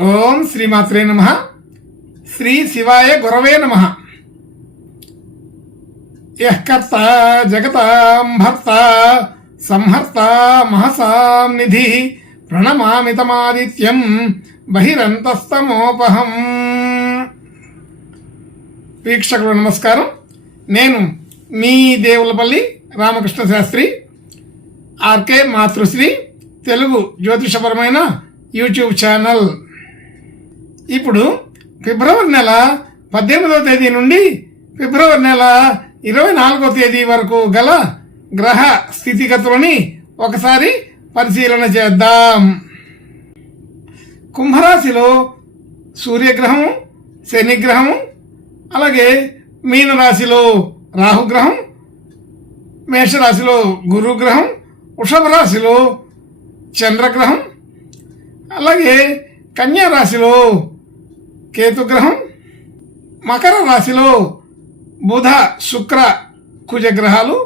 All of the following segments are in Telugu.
ఓం శ్రీమాత్రే నమః. శ్రీ శివాయ గురవే నమః. యః కర్త జగతాం భర్త సంహర్త మహసాం నిధి ప్రణమామితమాదిత్యం బహిరంతస్తమోపహం. వీక్షకులు నమస్కారం. నేను మీ దేవులపల్లి రామకృష్ణ శాస్త్రి, ఆర్కే మాతృశ్రీ తెలుగు జ్యోతిషపరమైన యూట్యూబ్ ఛానల్. ఇప్పుడు ఫిబ్రవరి నెల 18వ తేదీ నుండి ఫిబ్రవరి నెల 24వ తేదీ వరకు గల గ్రహ స్థితిగతులని ఒకసారి పరిశీలన చేద్దాం. కుంభరాశిలో సూర్యగ్రహం, శనిగ్రహం, అలాగే మీనరాశిలో రాహుగ్రహం, మేషరాశిలో గురుగ్రహం, వృషభ రాశిలో చంద్రగ్రహం, అలాగే కన్యా రాశిలో కేతుగ్రహం, మకర రాశిలో బుధ శుక్ర కుజ గ్రహాలు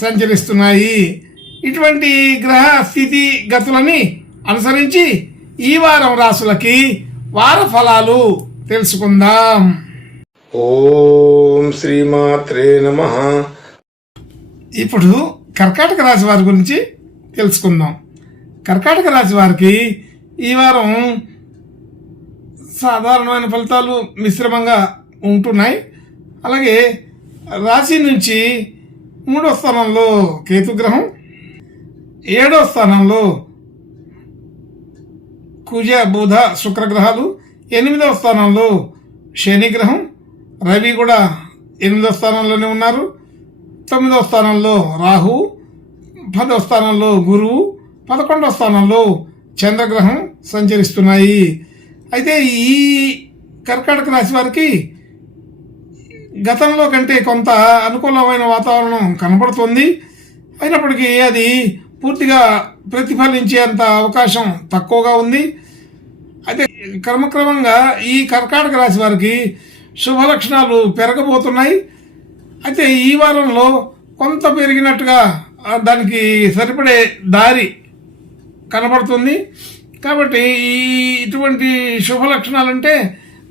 సంచరిస్తున్నాయి. ఇటువంటి గ్రహ స్థితి గతులని అనుసరించి ఈ వారం రాశులకి వార ఫలాలు తెలుసుకుందాం. ఓం శ్రీమాత్రే నమః. ఇప్పుడు కర్కాటక రాశి వారి గురించి తెలుసుకుందాం. కర్కాటక రాశి వారికి ఈ వారం సాధారణమైన ఫలితాలు మిశ్రమంగా ఉంటున్నాయి. అలాగే రాశి నుంచి 3వ స్థానంలో కేతుగ్రహం, 7వ స్థానంలో కుజ బుధ శుక్రగ్రహాలు, 8వ స్థానంలో శనిగ్రహం, రవి కూడా 8వ స్థానంలోనే ఉన్నారు. 9వ స్థానంలో రాహు, 10వ స్థానంలో గురువు, 11వ స్థానంలో చంద్రగ్రహం సంచరిస్తున్నాయి. అయితే ఈ కర్కాటక రాశి వారికి గతంలో కంటే కొంత అనుకూలమైన వాతావరణం కనబడుతుంది. అయినప్పటికీ అది పూర్తిగా ప్రతిఫలించేంత అవకాశం తక్కువగా ఉంది. అయితే క్రమక్రమంగా ఈ కర్కాటక రాశి వారికి శుభ లక్షణాలు పెరగబోతున్నాయి. అయితే ఈ వారంలో కొంత పెరిగినట్టుగా దానికి సరిపడే దారి కనబడుతుంది. కాబట్టి ఇటువంటి శుభ లక్షణాలంటే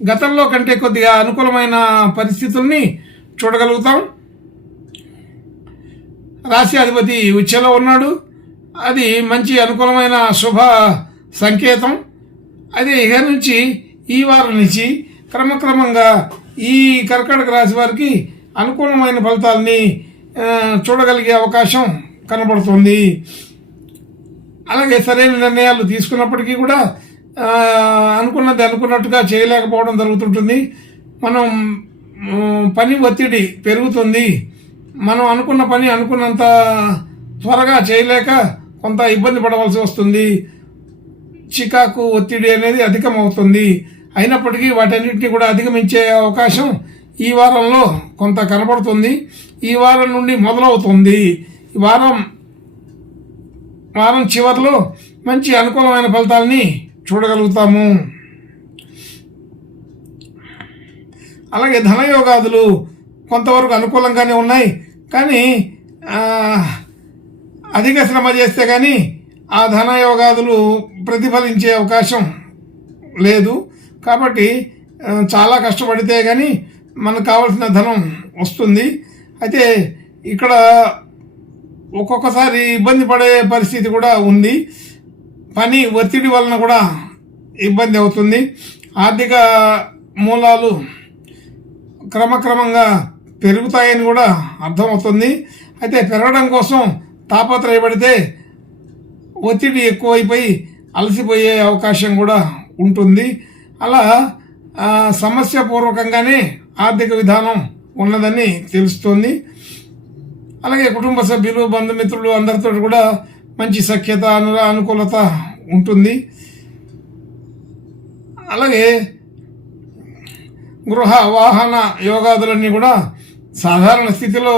గతంలో కంటే కొద్దిగా అనుకూలమైన పరిస్థితుల్ని చూడగలుగుతాం. రాశి అధిపతి ఉచ్ఛలో ఉన్నాడు. అది మంచి అనుకూలమైన శుభ సంకేతం. అదే ఇక నుంచి ఈ వారం నుంచి క్రమక్రమంగా ఈ కర్కాటక రాశి వారికి అనుకూలమైన ఫలితాలని చూడగలిగే అవకాశం కనబడుతుంది. అలాగే సరైన నిర్ణయాలు తీసుకున్నప్పటికీ కూడా అనుకున్నది అనుకున్నట్టుగా చేయలేకపోవడం జరుగుతుంటుంది. మనం పని ఒత్తిడి పెరుగుతుంది. మనం అనుకున్న పని అనుకున్నంత త్వరగా చేయలేక కొంత ఇబ్బంది పడవలసి వస్తుంది. చికాకు ఒత్తిడి అనేది అధికమవుతుంది. అయినప్పటికీ వాటన్నిటిని కూడా అధిగమించే అవకాశం ఈ వారంలో కొంత కనబడుతుంది. ఈ వారం నుండి మొదలవుతుంది. ఈ వారం చివరిలో మంచి అనుకూలమైన ఫలితాలని చూడగలుగుతాము. అలాగే ధనయోగాదులు కొంతవరకు అనుకూలంగానే ఉన్నాయి. కానీ అధిక శ్రమ చేస్తే కానీ ఆ ధనయోగాదులు ప్రతిఫలించే అవకాశం లేదు. కాబట్టి చాలా కష్టపడితే కానీ మనకు కావాల్సిన ధనం వస్తుంది. అయితే ఇక్కడ ఒక్కొక్కసారి ఇబ్బంది పడే పరిస్థితి కూడా ఉంది. పని ఒత్తిడి వలన కూడా ఇబ్బంది అవుతుంది. ఆర్థిక మూలాలు క్రమక్రమంగా పెరుగుతాయని కూడా అర్థమవుతుంది. అయితే పెరగడం కోసం తాపత్రయపడితే ఒత్తిడి ఎక్కువైపోయి అలసిపోయే అవకాశం కూడా ఉంటుంది. అలా సమస్యపూర్వకంగానే ఆర్థిక విధానం ఉన్నదని తెలుస్తుంది. అలాగే కుటుంబ సభ్యులు, బంధుమిత్రులు అందరితో కూడా మంచి సఖ్యత, అనుకూలత ఉంటుంది. అలాగే గృహ వాహన యోగాదులన్నీ కూడా సాధారణ స్థితిలో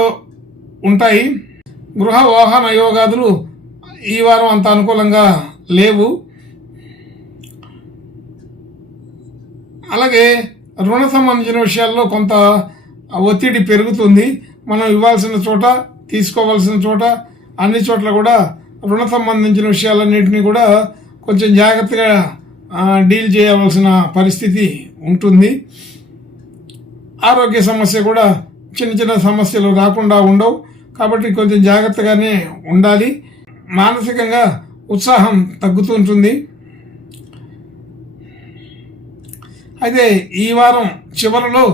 ఉంటాయి. గృహ వాహన యోగాదులు ఈ వారం అంత అనుకూలంగా లేవు. అలాగే రుణ సంబంధించిన విషయాల్లో కొంత ఒత్తిడి పెరుగుతుంది. మనం ఇవ్వాల్సిన చోట, తీసుకోవాల్సిన చోట, అన్ని చోట్ల కూడా రుణ సంబంధించిన విషయాలన్నింటినీ కూడా కొంచెం జాగ్రత్తగా డీల్ చేయవలసిన పరిస్థితి ఉంటుంది. ఆరోగ్య సమస్య కూడా చిన్న చిన్న సమస్యలు రాకుండా ఉండవు, కాబట్టి కొంచెం జాగ్రత్తగానే ఉండాలి. మానసికంగా ఉత్సాహం తగ్గుతూ ఉంటుంది. అయితే ఈ వారం చివరిలో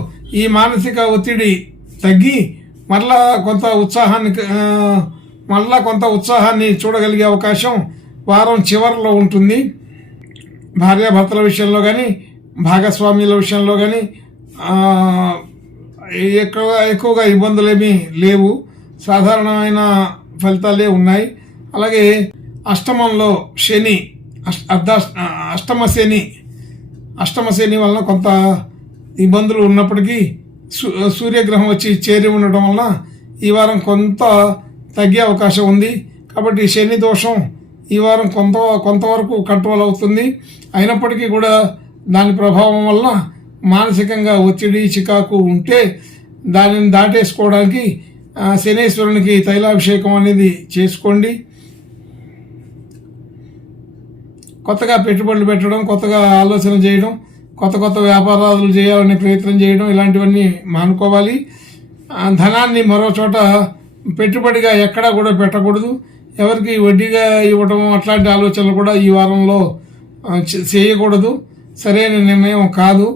ఈ మానసిక ఒత్తిడి తగ్గి మళ్ళా కొంత ఉత్సాహాన్ని చూడగలిగే అవకాశం వారం చివరిలో ఉంటుంది. భార్యాభర్తల విషయంలో కానీ, భాగస్వామ్యుల విషయంలో కానీ ఎక్కువగా ఇబ్బందులేమీ లేవు, సాధారణమైన ఫలితాలే ఉన్నాయి. అలాగే అష్టమంలో శని, అష్టమ శని వలన కొంత ఇబ్బందులు ఉన్నప్పటికీ సూర్యగ్రహం వచ్చి చేరి ఉండడం వలన ఈ వారం కొంత తగ్గే అవకాశం ఉంది. కాబట్టి శని దోషం ఈ వారం కొంతవరకు కంట్రోల్ అవుతుంది. అయినప్పటికీ కూడా దాని ప్రభావం వల్ల మానసికంగా ఒత్తిడి చికాకు ఉంటే దానిని దాటేసుకోవడానికి శనేశ్వరునికి తైలాభిషేకం అనేది చేసుకోండి. కొత్తగా పెట్టుబడులు పెట్టడం, కొత్తగా ఆలోచన చేయడం, కొత్త వ్యాపారాలు చేయాలనే ప్రయత్నం చేయడం ఇలాంటివన్నీ మానుకోవాలి. ధనాన్ని మరో చోట పెట్టుబడిగా ఎక్కడా కూడా పెట్టకూడదు. ఎవరికి వడ్డీగా ఇవ్వడం అట్లాంటి ఆలోచనలు కూడా ఈ వారంలో చేయకూడదు. సరైన నిర్ణయం కాదు.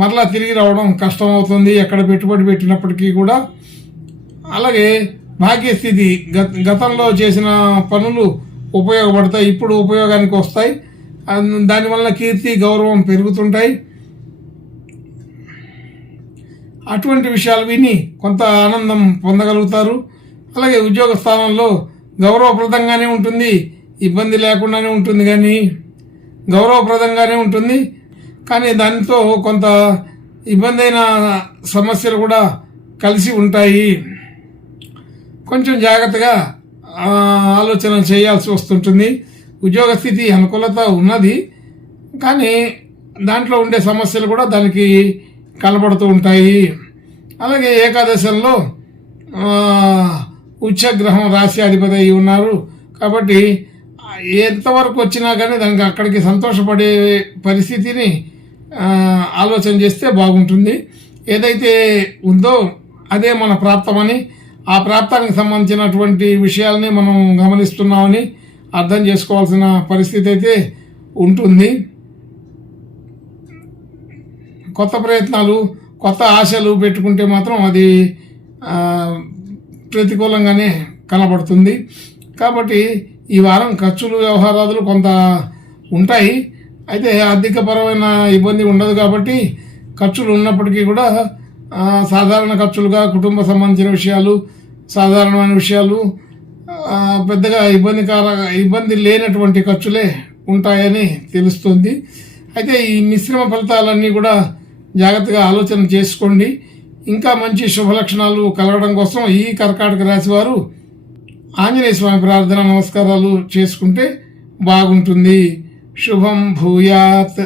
మరలా తిరిగి రావడం కష్టం అవుతుంది ఎక్కడ పెట్టుబడి పెట్టినప్పటికీ కూడా. అలాగే భాగ్యస్థితి, గతంలో చేసిన పనులు ఉపయోగపడతాయి, ఇప్పుడు ఉపయోగానికి వస్తాయి. దానివల్ల కీర్తి గౌరవం పెరుగుతుంటాయి. అటువంటి విషయాలు విని కొంత ఆనందం పొందగలుగుతారు. అలాగే ఉద్యోగ స్థానంలో గౌరవప్రదంగానే ఉంటుంది, ఇబ్బంది లేకుండానే ఉంటుంది, గౌరవప్రదంగానే ఉంటుంది. కానీ దానితో కొంత ఇబ్బంది అయిన సమస్యలు కూడా కలిసి ఉంటాయి. కొంచెం జాగ్రత్తగా ఆలోచన చేయాల్సి వస్తుంటుంది. ఉద్యోగ స్థితి అనుకూలత ఉన్నది, కానీ దాంట్లో ఉండే సమస్యలు కూడా దానికి కనబడుతూ ఉంటాయి. అలాగే ఏకాదశంలో ఉచ్చగ్రహం రాశి అధిపతి అయి ఉన్నారు. కాబట్టి ఎంతవరకు వచ్చినా కానీ దానికి అక్కడికి సంతోషపడే పరిస్థితిని ఆలోచన చేస్తే బాగుంటుంది. ఏదైతే ఉందో అదే మన ప్రాప్తమని, ఆ ప్రాప్తానికి సంబంధించినటువంటి విషయాల్ని మనం గమనిస్తున్నామని అర్థం చేసుకోవాల్సిన పరిస్థితి అయితే ఉంటుంది. కొత్త ప్రయత్నాలు, కొత్త ఆశలు పెట్టుకుంటే మాత్రం అది ప్రతికూలంగానే కనబడుతుంది. కాబట్టి ఈ వారం ఖర్చులు వ్యవహారాలు కొంత ఉంటాయి. అయితే ఆర్థికపరమైన ఇబ్బంది ఉండదు. కాబట్టి ఖర్చులు ఉన్నప్పటికీ కూడా సాధారణ ఖర్చులుగా కుటుంబ సంబంధించిన విషయాలు, సాధారణమైన విషయాలు, పెద్దగా ఇబ్బంది లేనటువంటి ఖర్చులే ఉంటాయని తెలుస్తుంది. అయితే ఈ మిశ్రమ ఫలితాలన్నీ కూడా జాగ్రత్తగా ఆలోచన చేసుకోండి. ఇంకా మంచి శుభలక్షణాలు కలగడం కోసం ఈ కర్కాటక రాశి వారు ఆంజనేయ స్వామి ప్రార్థన నమస్కారాలు చేసుకుంటే బాగుంటుంది. శుభం భూయాత్.